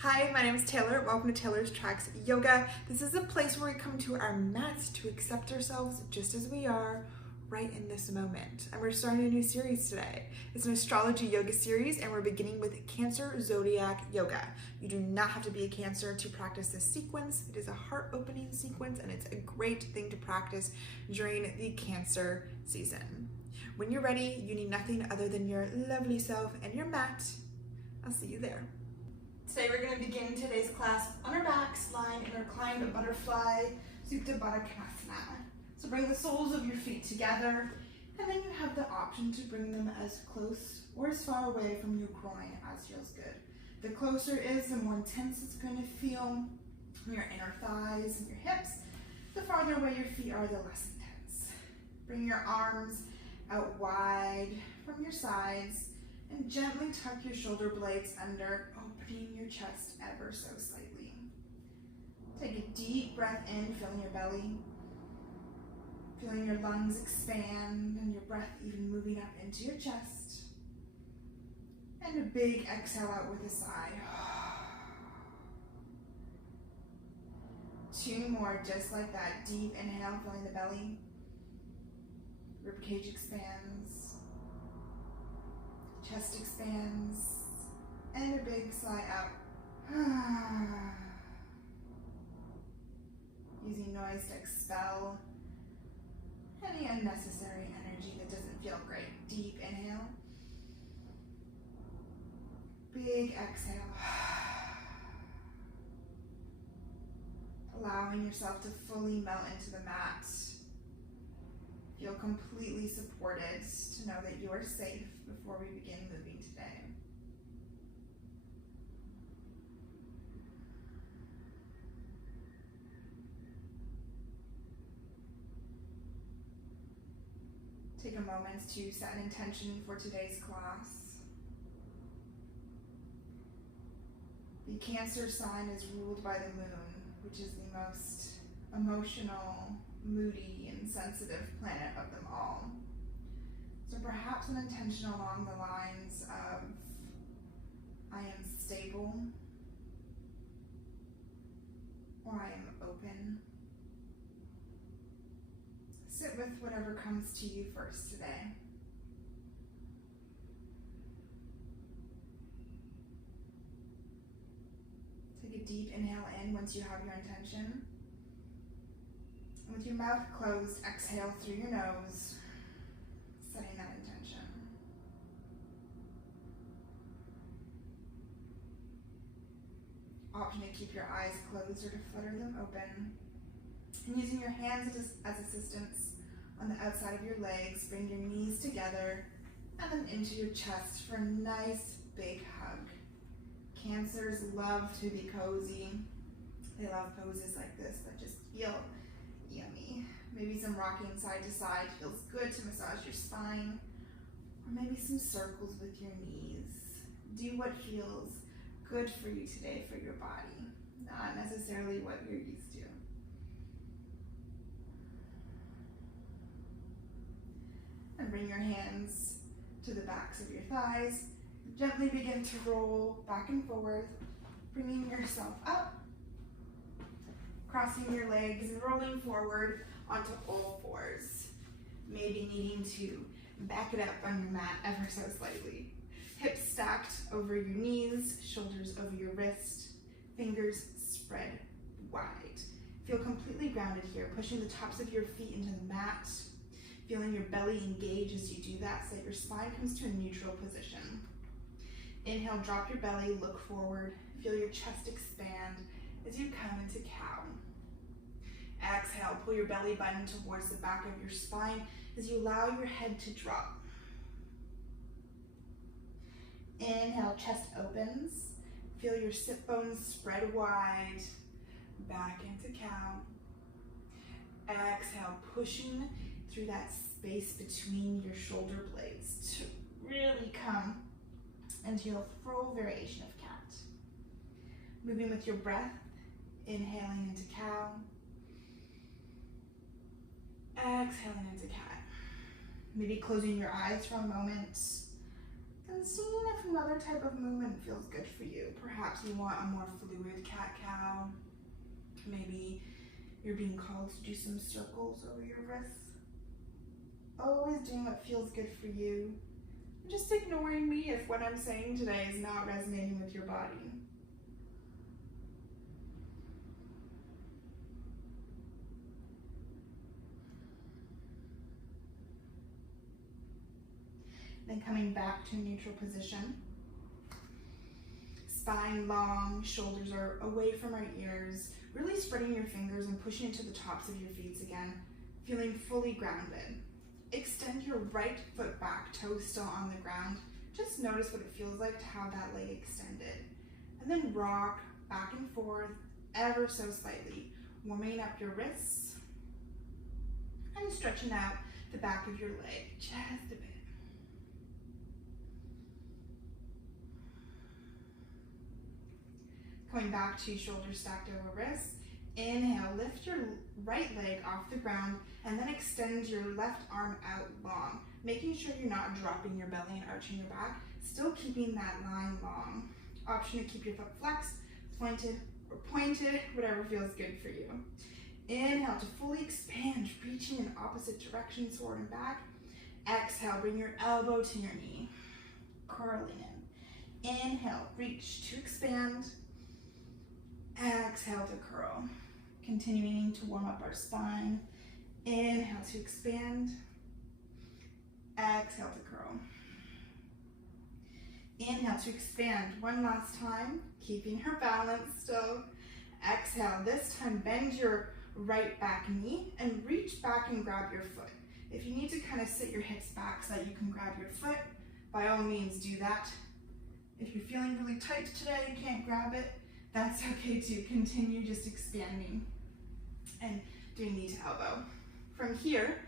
Hi, my name is Taylor. Welcome to Taylor's Tracks Yoga. This is a place where we come to our mats to accept ourselves just as we are right in this moment. And we're starting a new series today. It's an astrology yoga series and we're beginning with Cancer Zodiac Yoga. You do not have to be a Cancer to practice this sequence. It is a heart-opening sequence and it's a great thing to practice during the Cancer season. When you're ready, you need nothing other than your lovely self and your mat. I'll see you there. Today we're going to begin today's class on our backs, lying in reclined butterfly, Supta Baddha Konasana. So bring the soles of your feet together, and then you have the option to bring them as close or as far away from your groin as feels good. The closer it is, the more intense it's going to feel from your inner thighs and your hips. The farther away your feet are, the less intense. Bring your arms out wide from your sides, and gently tuck your shoulder blades under, opening your chest ever so slightly. Take a deep breath in, filling your belly, feeling your lungs expand and your breath even moving up into your chest. And a big exhale out with a sigh. 2 more just like that. Deep inhale, filling the belly. Ribcage expands. Chest expands, and a big sigh out. Using noise to expel any unnecessary energy that doesn't feel great. Deep inhale. Big exhale. Allowing yourself to fully melt into the mat. Feel completely supported to know that you are safe before we begin moving today. Take a moment to set an intention for today's class. The Cancer sign is ruled by the moon, which is the most emotional, moody, and sensitive planet of them all. So perhaps an intention along the lines of, I am stable, or I am open. Sit with whatever comes to you first today. Take a deep inhale in once you have your intention. With your mouth closed, exhale through your nose, setting that intention. Option to keep your eyes closed or to flutter them open. And using your hands as assistance on the outside of your legs, bring your knees together and then into your chest for a nice big hug. Cancers love to be cozy. They love poses like this that just feel yummy. Maybe some rocking side to side feels good to massage your spine, or maybe some circles with your knees. Do what feels good for you today for your body, not necessarily what you're used to. And bring your hands to the backs of your thighs. Gently begin to roll back and forth, bringing yourself up, crossing your legs and rolling forward onto all fours. Maybe needing to back it up on your mat ever so slightly. Hips stacked over your knees, shoulders over your wrist, fingers spread wide. Feel completely grounded here, pushing the tops of your feet into the mat, feeling your belly engage as you do that so that your spine comes to a neutral position. Inhale, drop your belly, look forward, feel your chest expand as you come into cow. Exhale, pull your belly button towards the back of your spine as you allow your head to drop. Inhale, chest opens. Feel your sit bones spread wide, back into cow. Exhale, pushing through that space between your shoulder blades to really come into your full variation of cat. Moving with your breath, inhaling into cow. Exhaling into cat. Maybe closing your eyes for a moment, Then seeing if another type of movement feels good for you. Perhaps you want a more fluid cat-cow. Maybe you're being called to do some circles over your wrists. Always doing what feels good for you. Just ignoring me if what I'm saying today is not resonating with your body. Then coming back to a neutral position. Spine long, shoulders are away from our ears. Really spreading your fingers and pushing into the tops of your feet again, feeling fully grounded. Extend your right foot back, toes still on the ground. Just notice what it feels like to have that leg extended. And then rock back and forth ever so slightly, warming up your wrists and stretching out the back of your leg just a bit. Coming back to shoulders stacked over wrists. Inhale, lift your right leg off the ground and then extend your left arm out long, making sure you're not dropping your belly and arching your back, still keeping that line long. Option to keep your foot flexed, pointed, or pointed, whatever feels good for you. Inhale to fully expand, reaching in opposite directions, forward and back. Exhale, bring your elbow to your knee, curling in. Inhale, reach to expand. Exhale to curl. Continuing to warm up our spine. Inhale to expand. Exhale to curl. Inhale to expand one last time, keeping her balance still. Exhale, this time bend your right back knee and reach back and grab your foot. If you need to kind of sit your hips back so that you can grab your foot, by all means do that. If you're feeling really tight today and can't grab it, that's okay too. Continue just expanding and doing knee to elbow. From here,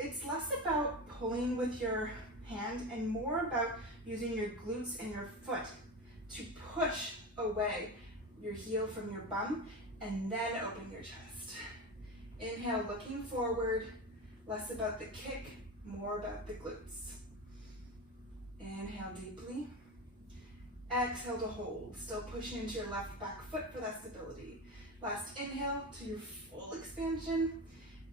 it's less about pulling with your hand and more about using your glutes and your foot to push away your heel from your bum and then open your chest. Inhale, looking forward, less about the kick, more about the glutes. Inhale deeply. Exhale to hold, still pushing into your left back foot for that stability. Last inhale to your full expansion.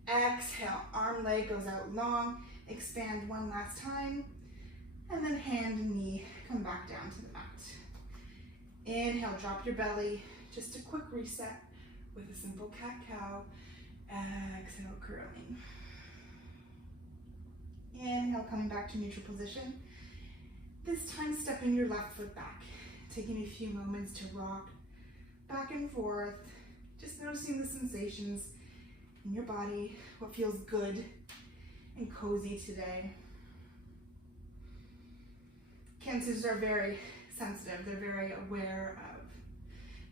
Exhale, arm leg goes out long, expand one last time, and then hand and knee come back down to the mat. Inhale, drop your belly, just a quick reset with a simple cat-cow. Exhale, curling. Inhale, coming back to neutral position. This time stepping your left foot back, taking a few moments to rock back and forth, just noticing the sensations in your body, what feels good and cozy today. Cancers are very sensitive. They're very aware of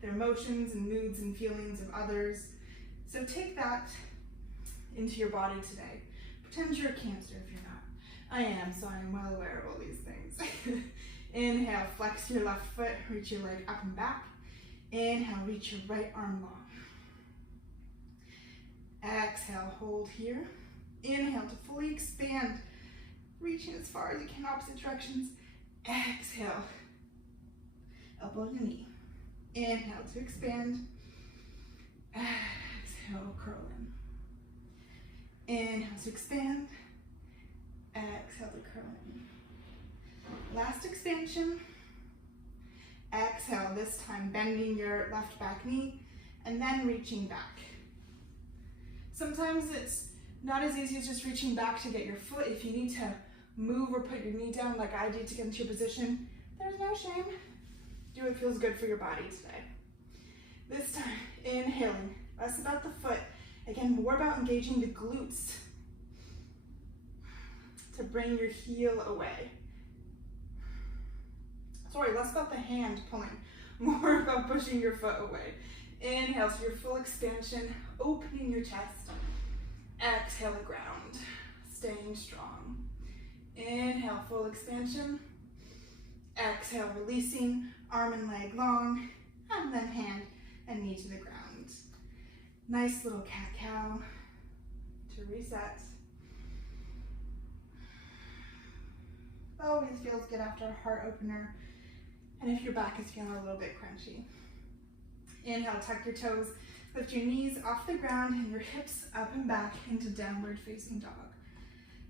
their emotions and moods and feelings of others. So take that into your body today. Pretend you're a Cancer if you're not. I am, so I am well aware of all these things. Inhale, flex your left foot, reach your leg up and back. Inhale, reach your right arm long. Exhale, hold here. Inhale to fully expand, reaching as far as you can, opposite directions. Exhale, elbow to knee. Inhale to expand. Exhale, curl in. Inhale to expand. Exhale to curl in. Last expansion. Exhale, this time bending your left back knee and then reaching back. Sometimes it's not as easy as just reaching back to get your foot. If you need to move or put your knee down like I did to get into your position, there's no shame. Do what feels good for your body today. This time, inhaling, less about the foot. Again, more about engaging the glutes to bring your heel away. Sorry, less about the hand pulling, more about pushing your foot away. Inhale to your full expansion, opening your chest. Exhale to ground, staying strong. Inhale, full expansion. Exhale, releasing, arm and leg long, and then hand and knee to the ground. Nice little cat-cow to reset. Always feels good after a heart opener. And if your back is feeling a little bit crunchy. Inhale, tuck your toes, lift your knees off the ground and your hips up and back into downward facing dog.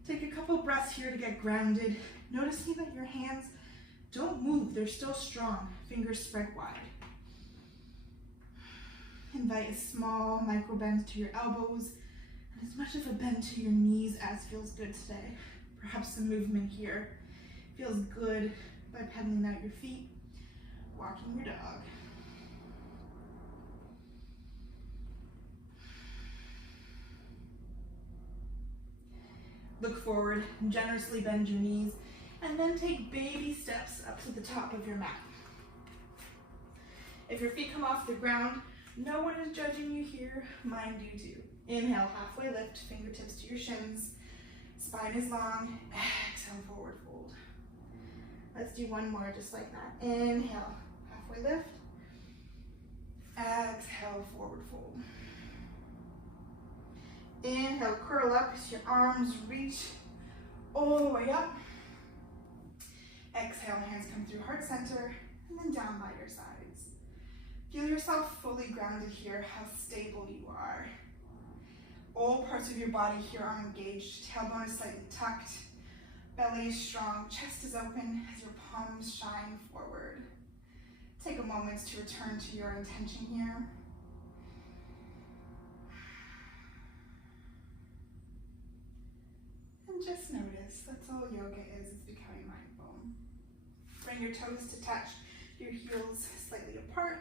Take a couple breaths here to get grounded. Noticing that your hands don't move, they're still strong. Fingers spread wide. Invite a small micro bend to your elbows and as much of a bend to your knees as feels good today. Perhaps some movement here feels good by pedaling out your feet, walking your dog. Look forward, generously bend your knees, and then take baby steps up to the top of your mat. If your feet come off the ground, no one is judging you here, mine do too. Inhale, halfway lift, fingertips to your shins, spine is long, exhale, forward fold. Let's do one more just like that. Inhale, halfway lift, exhale, forward fold. Inhale, curl up as your arms reach all the way up. Exhale, hands come through heart center and then down by your sides. Feel yourself fully grounded here, how stable you are. All parts of your body here are engaged. Tailbone is slightly tucked, belly is strong, chest is open as your palms shine forward. Take a moment to return to your intention here. And just notice, that's all yoga is, it's becoming mindful. Bring your toes to touch your heels slightly apart,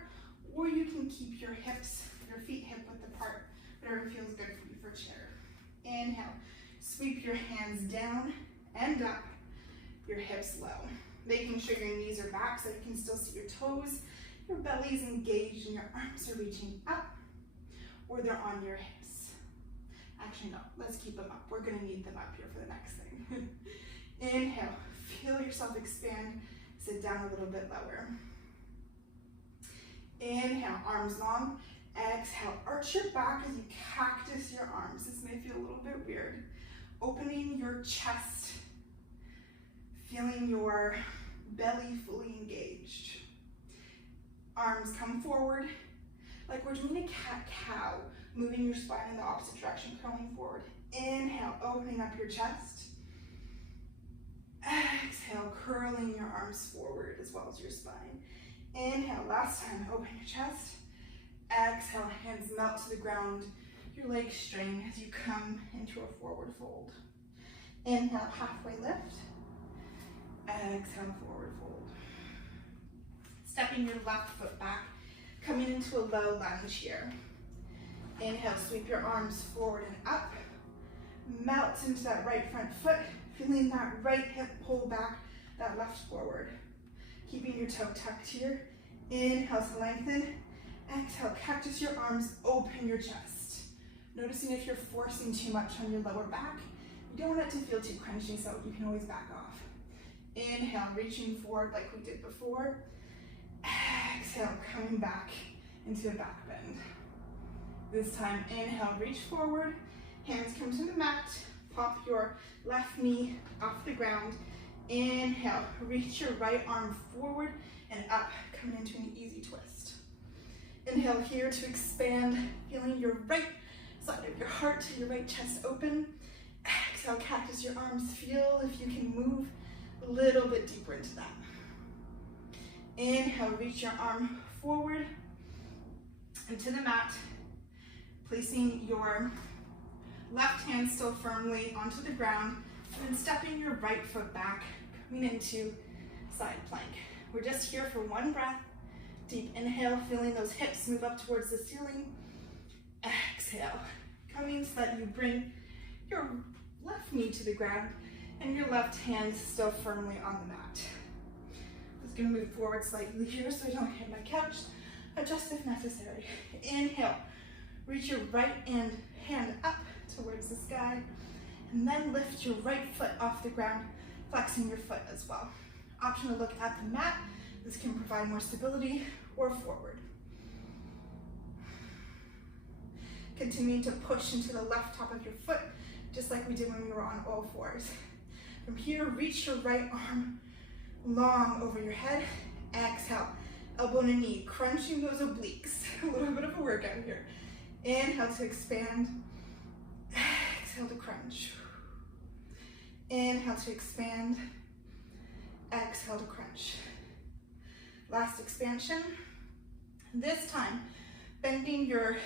or you can keep your hips, your feet hip width apart, whatever feels good for you for chair. Inhale, sweep your hands down and up, your hips low. Making sure your knees are back so you can still see your toes, your belly is engaged and your arms are reaching up, or they're on your hips. Actually, no, let's keep them up. We're gonna need them up here for the next thing. Inhale, feel yourself expand, sit down a little bit lower. Inhale, arms long. Exhale, arch your back as you cactus your arms. This may feel a little bit weird. Opening your chest, feeling your belly fully engaged. Arms come forward, like we're doing a cat-cow, moving your spine in the opposite direction, curling forward. Inhale, opening up your chest. Exhale, curling your arms forward as well as your spine. Inhale, last time, open your chest. Exhale, hands melt to the ground, your legs strain as you come into a forward fold. Inhale, halfway lift. Exhale, forward fold. Stepping your left foot back, coming into a low lunge here. Inhale, sweep your arms forward and up. Melt into that right front foot, feeling that right hip pull back, that left forward. Keeping your toe tucked here. Inhale to lengthen. Exhale, cactus your arms, open your chest. Noticing if you're forcing too much on your lower back, you don't want it to feel too crunchy, so you can always back off. Inhale, reaching forward like we did before. Exhale, coming back into a back bend. This time, inhale, reach forward, hands come to the mat, pop your left knee off the ground. Inhale, reach your right arm forward and up, coming into an easy twist. Inhale here to expand, feeling your right side of your heart, your right chest open. Exhale, cactus your arms, feel if you can move a little bit deeper into that. Inhale, reach your arm forward and to the mat, placing your left hand still firmly onto the ground, and then stepping your right foot back, coming into side plank. We're just here for one breath. Deep inhale, feeling those hips move up towards the ceiling. Exhale, coming so that you bring your left knee to the ground and your left hand still firmly on the mat. I'm just gonna move forward slightly here so I don't hit my couch. Adjust if necessary. Inhale, reach your right hand up towards the sky, and then lift your right foot off the ground, flexing your foot as well. Option to look at the mat. This can provide more stability or forward. Continuing to push into the left top of your foot, just like we did when we were on all fours. From here, reach your right arm long over your head. Exhale, elbow to knee, crunching those obliques. A little bit of a workout here. Inhale to expand. Exhale to crunch. Inhale to expand. Exhale to crunch. Last expansion. This time, bending your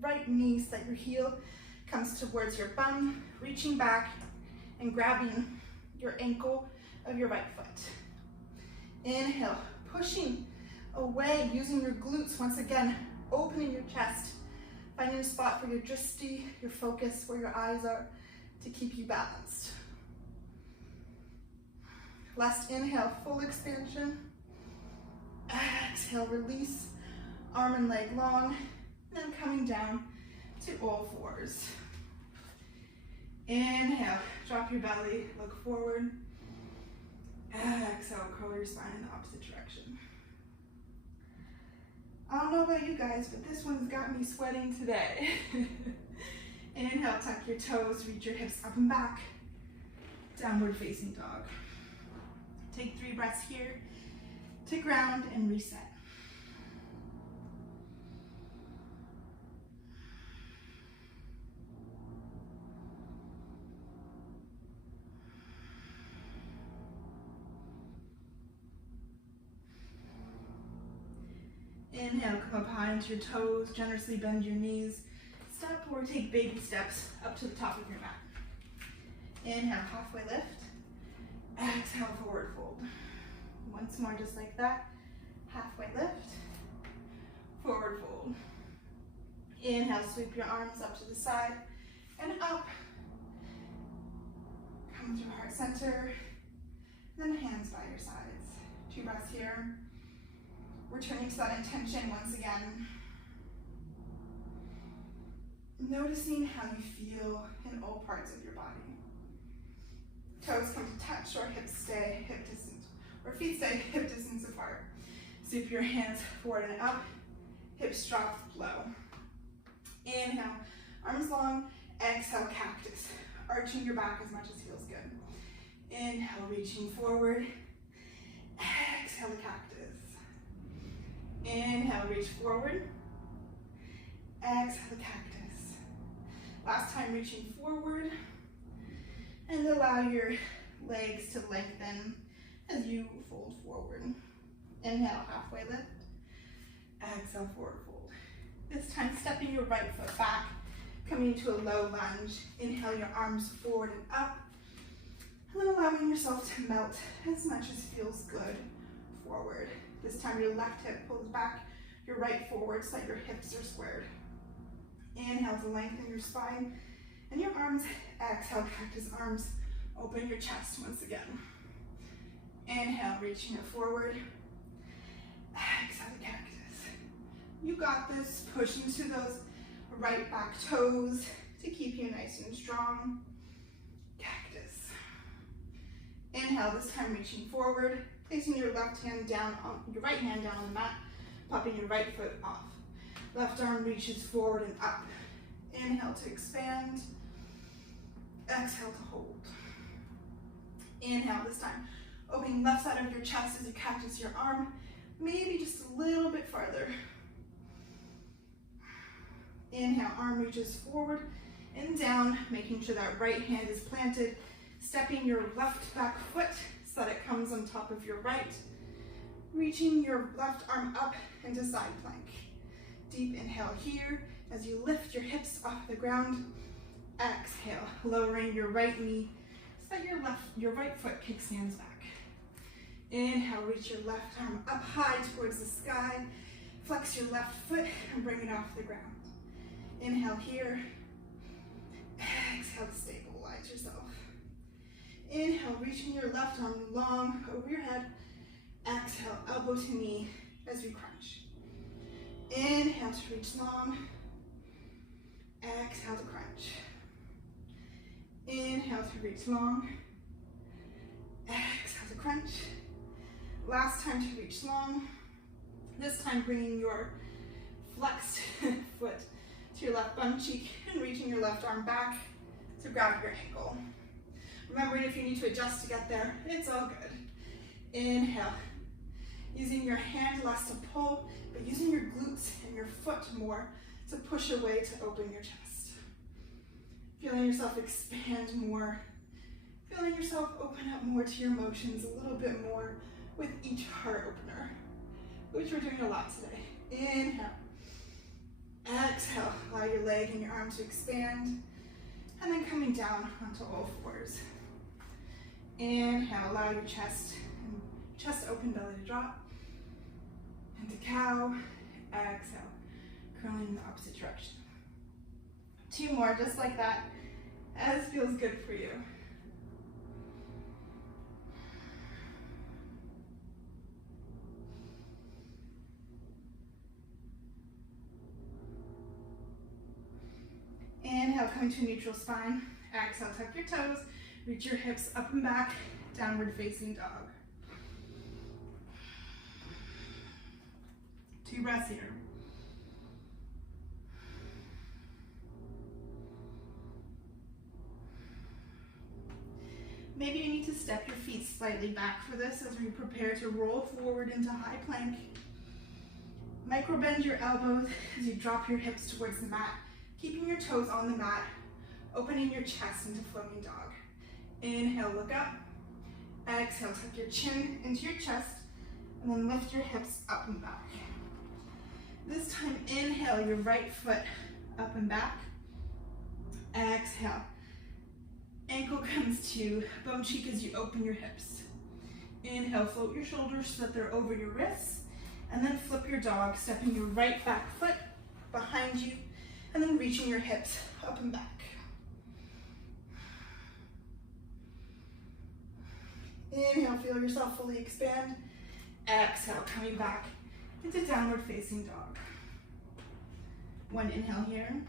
right knee so that your heel comes towards your bum, reaching back and grabbing your ankle of your right foot. Inhale, pushing away, using your glutes once again, opening your chest, finding a spot for your drishti, your focus, where your eyes are, to keep you balanced. Last inhale, full expansion. Exhale, release, arm and leg long, and then coming down to all fours. Inhale, drop your belly, look forward. Exhale, curl your spine in the opposite direction. I don't know about you guys, but this one's got me sweating today. Inhale, tuck your toes, reach your hips up and back. Downward facing dog. Take 3 breaths here to ground and reset. Inhale, come up high into your toes, generously bend your knees. Step or take baby steps up to the top of your mat. Inhale, halfway lift. Exhale, forward fold. Once more, just like that. Halfway lift, forward fold. Inhale, sweep your arms up to the side and up. Come through heart center, then hands by your sides. 2 breaths here. Returning to that intention once again. Noticing how you feel in all parts of your body. Toes come to touch or hips stay hip distance, or feet stay hip distance apart. Sweep your hands forward and up, hips drop low. Inhale, arms long, exhale, cactus. Arching your back as much as feels good. Inhale, reaching forward. Exhale, cactus. Inhale, reach forward. Exhale, cactus. Last time, reaching forward. And allow your legs to lengthen as you fold forward. Inhale, halfway lift. Exhale, forward fold. This time, stepping your right foot back, coming into a low lunge. Inhale your arms forward and up. And then allowing yourself to melt as much as feels good forward. This time your left hip pulls back, your right forward so that your hips are squared. Inhale to lengthen your spine and your arms. Exhale, cactus arms. Open your chest once again. Inhale, reaching it forward. Exhale, cactus. You got this. Push into those right back toes to keep you nice and strong. Cactus. Inhale, this time reaching forward. Placing your left hand down on your right hand down on the mat, popping your right foot off. Left arm reaches forward and up. Inhale to expand. Exhale to hold. Inhale this time. Opening left side of your chest as you cactus your arm, maybe just a little bit farther. Inhale, arm reaches forward and down, making sure that right hand is planted, stepping your left back foot so that it comes on top of your right, reaching your left arm up into side plank. Deep inhale here as you lift your hips off the ground. Exhale, lowering your right knee so that your right foot kickstands back. Inhale, reach your left arm up high towards the sky. Flex your left foot and bring it off the ground. Inhale here. Exhale to stabilize yourself. Inhale, reaching your left arm long over your head. Exhale, elbow to knee as we crunch. Inhale to reach long. Exhale to crunch. Inhale to reach long. Exhale to crunch. Last time to reach long. This time bringing your flexed foot to your left bum cheek and reaching your left arm back to grab your ankle. Remembering if you need to adjust to get there, it's all good. Inhale. Using your hand less to pull, but using your glutes and your foot more to push away to open your chest. Feeling yourself expand more. Feeling yourself open up more to your emotions a little bit more with each heart opener, which we're doing a lot today. Inhale. Exhale. Allow your leg and your arm to expand. And then coming down onto all fours. Inhale. Allow your chest open, belly to drop. Into cow. Exhale. Curling in the opposite direction. 2 more, just like that, as feels good for you. Inhale, coming to a neutral spine. Exhale, tuck your toes, reach your hips up and back, downward facing dog. 2 breaths here. Maybe you need to step your feet slightly back for this as we prepare to roll forward into high plank. Micro bend your elbows as you drop your hips towards the mat, keeping your toes on the mat, opening your chest into floating dog. Inhale, look up. Exhale, tuck your chin into your chest, and then lift your hips up and back. This time, inhale, your right foot up and back. Exhale. Ankle comes to bum cheek as you open your hips. Inhale, float your shoulders so that they're over your wrists, and then flip your dog, stepping your right back foot behind you, and then reaching your hips up and back. Inhale, feel yourself fully expand. Exhale, coming back into downward facing dog. 1 inhale here.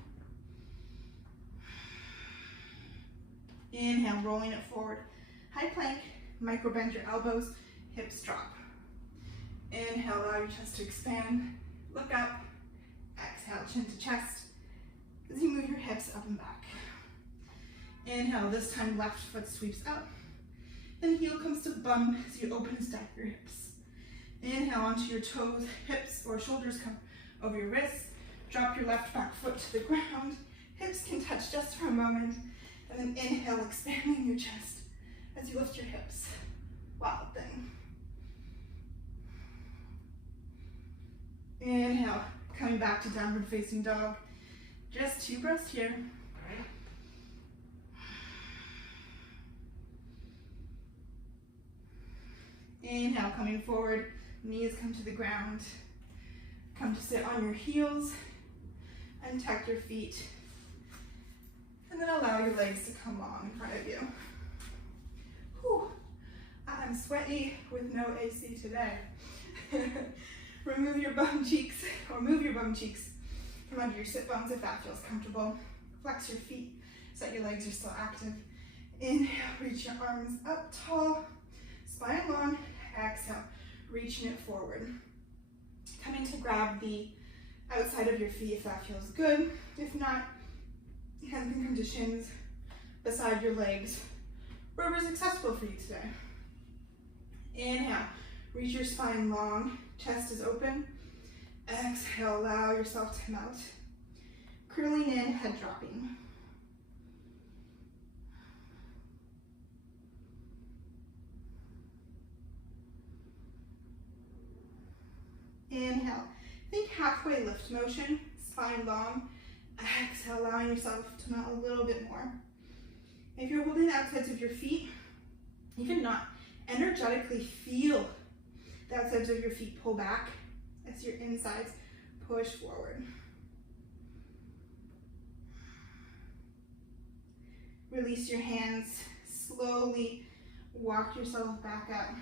Inhale, rolling it forward. High plank, micro bend your elbows, hips drop. Inhale, allow your chest to expand. Look up. Exhale, chin to chest as you move your hips up and back. Inhale, this time left foot sweeps up. Then heel comes to bum as you open and stack your hips. Inhale onto your toes, hips or shoulders come over your wrists. Drop your left back foot to the ground. Hips can touch just for a moment. And then inhale, expanding your chest as you lift your hips. Wild thing. Inhale, coming back to downward facing dog. Just 2 breaths here. Inhale, coming forward, knees come to the ground. Come to sit on your heels and tuck your feet. And then allow your legs to come long in front of you. Whew. I'm sweaty with no AC today. Remove your bum cheeks, or move your bum cheeks from under your sit bones if that feels comfortable. Flex your feet so that your legs are still active. Inhale, reach your arms up tall, spine long. Exhale, reaching it forward. Coming to grab the outside of your feet if that feels good. If not, hands can come to shins beside your legs, wherever's accessible for you today. Inhale, reach your spine long, chest is open. Exhale, allow yourself to melt. Curling in, head dropping. Inhale, think halfway lift motion, spine long. Exhale, allowing yourself to melt a little bit more. If you're holding the outsides of your feet, you can not energetically feel the outsides of your feet pull back as your insides push forward. Release your hands, slowly walk yourself back up,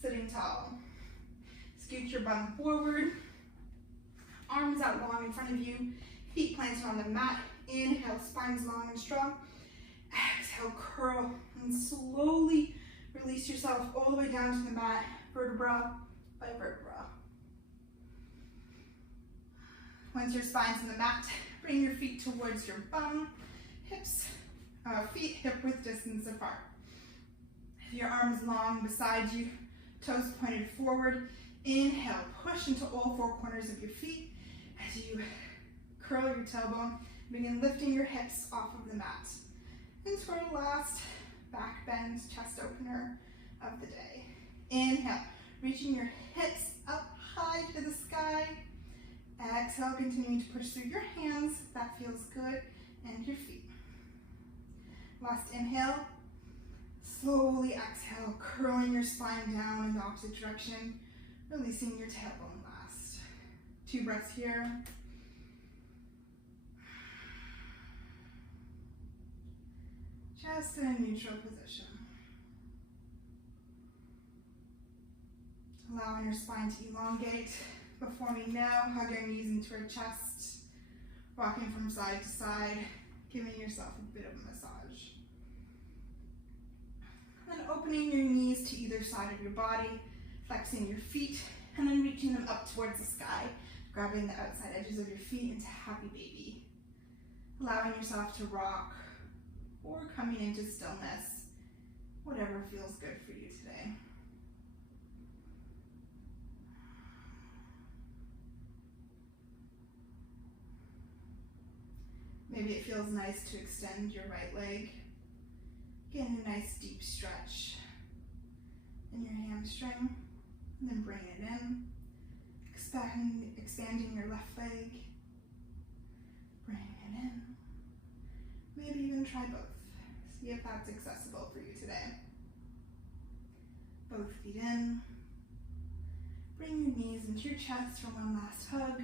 sitting tall. Scoot your bum forward, arms out long in front of you, feet planted on the mat. Inhale, spine's long and strong. Exhale, curl, and slowly release yourself all the way down to the mat, vertebra by vertebra. Once your spine's on the mat, bring your feet towards your bum, hips feet hip-width distance apart. Your arms long beside you, toes pointed forward. Inhale, push into all four corners of your feet as you curl your tailbone. Begin lifting your hips off of the mat. Into our last back bend, chest opener of the day. Inhale, reaching your hips up high to the sky. Exhale, continuing to push through your hands. That feels good. And your feet. Last inhale. Slowly exhale, curling your spine down in the opposite direction, releasing your tailbone last. 2 breaths here. Just in a neutral position. Allowing your spine to elongate. Before we now, hug your knees into your chest, rocking from side to side, giving yourself a bit of a massage. Then opening your knees to either side of your body, flexing your feet, and then reaching them up towards the sky, grabbing the outside edges of your feet into happy baby. Allowing yourself to rock or coming into stillness, whatever feels good for you today. Maybe it feels nice to extend your right leg. Get a nice deep stretch in your hamstring, and then bring it in. Expanding your left leg. Bring it in. Maybe even try both. See if that's accessible for you today. Both feet in. Bring your knees into your chest for one last hug.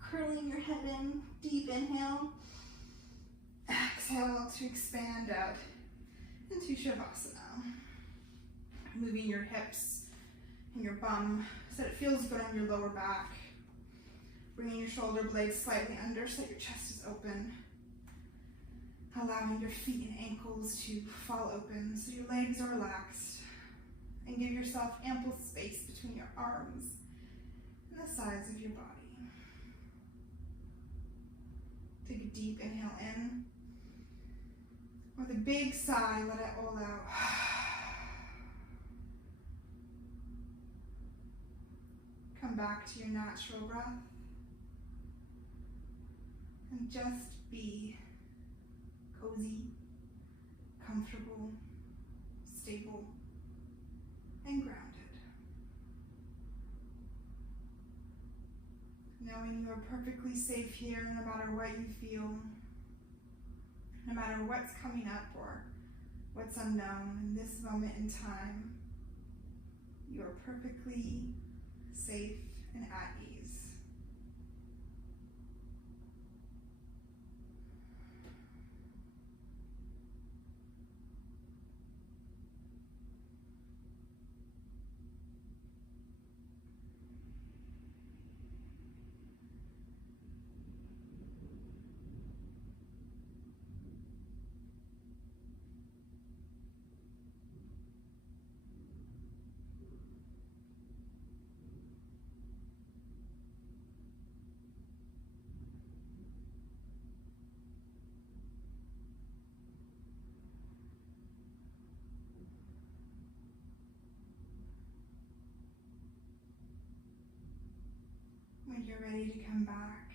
Curling your head in. Deep inhale. Exhale to expand out into Shavasana. Moving your hips and your bum so that it feels good on your lower back. Bringing your shoulder blades slightly under so that your chest is open. Allowing your feet and ankles to fall open so your legs are relaxed. And give yourself ample space between your arms and the sides of your body. Take a deep inhale in. With a big sigh, let it all out. Come back to your natural breath. And just be cozy, comfortable, stable, and grounded. Knowing you are perfectly safe here no matter what you feel. No matter what's coming up or what's unknown in this moment in time, you are perfectly safe and at ease. When you're ready to come back,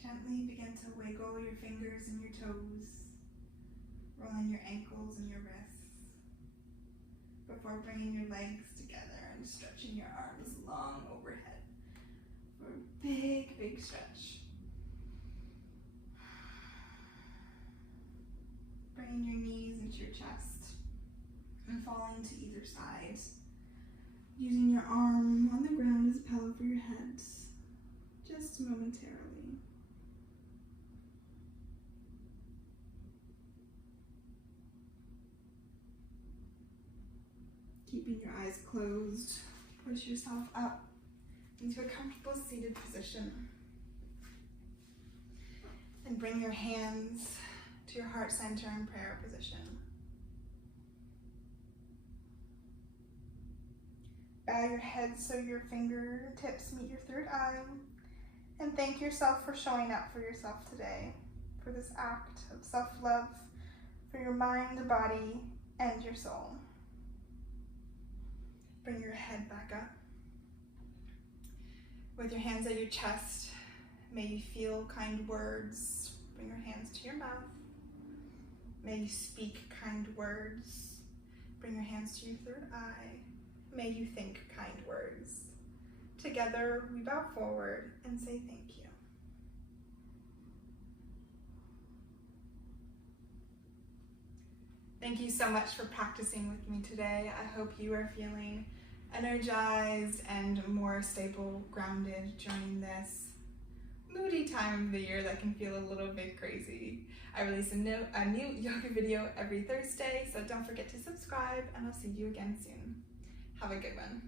gently begin to wiggle your fingers and your toes, rolling your ankles and your wrists, before bringing your legs together and stretching your arms long overhead for a big, big stretch. Bringing your knees into your chest and falling to either side, using your arm on the ground as a pillow for your head. Just momentarily. Keeping your eyes closed, push yourself up into a comfortable seated position. And bring your hands to your heart center in prayer position. Bow your head so your fingertips meet your third eye. And thank yourself for showing up for yourself today, for this act of self-love, for your mind, body, and your soul. Bring your head back up. With your hands at your chest, may you feel kind words. Bring your hands to your mouth. May you speak kind words. Bring your hands to your third eye. May you think kind words. Together, we bow forward and say thank you. Thank you so much for practicing with me today. I hope you are feeling energized and more stable, grounded during this moody time of the year that can feel a little bit crazy. I release a new yoga video every Thursday, so don't forget to subscribe, and I'll see you again soon. Have a good one.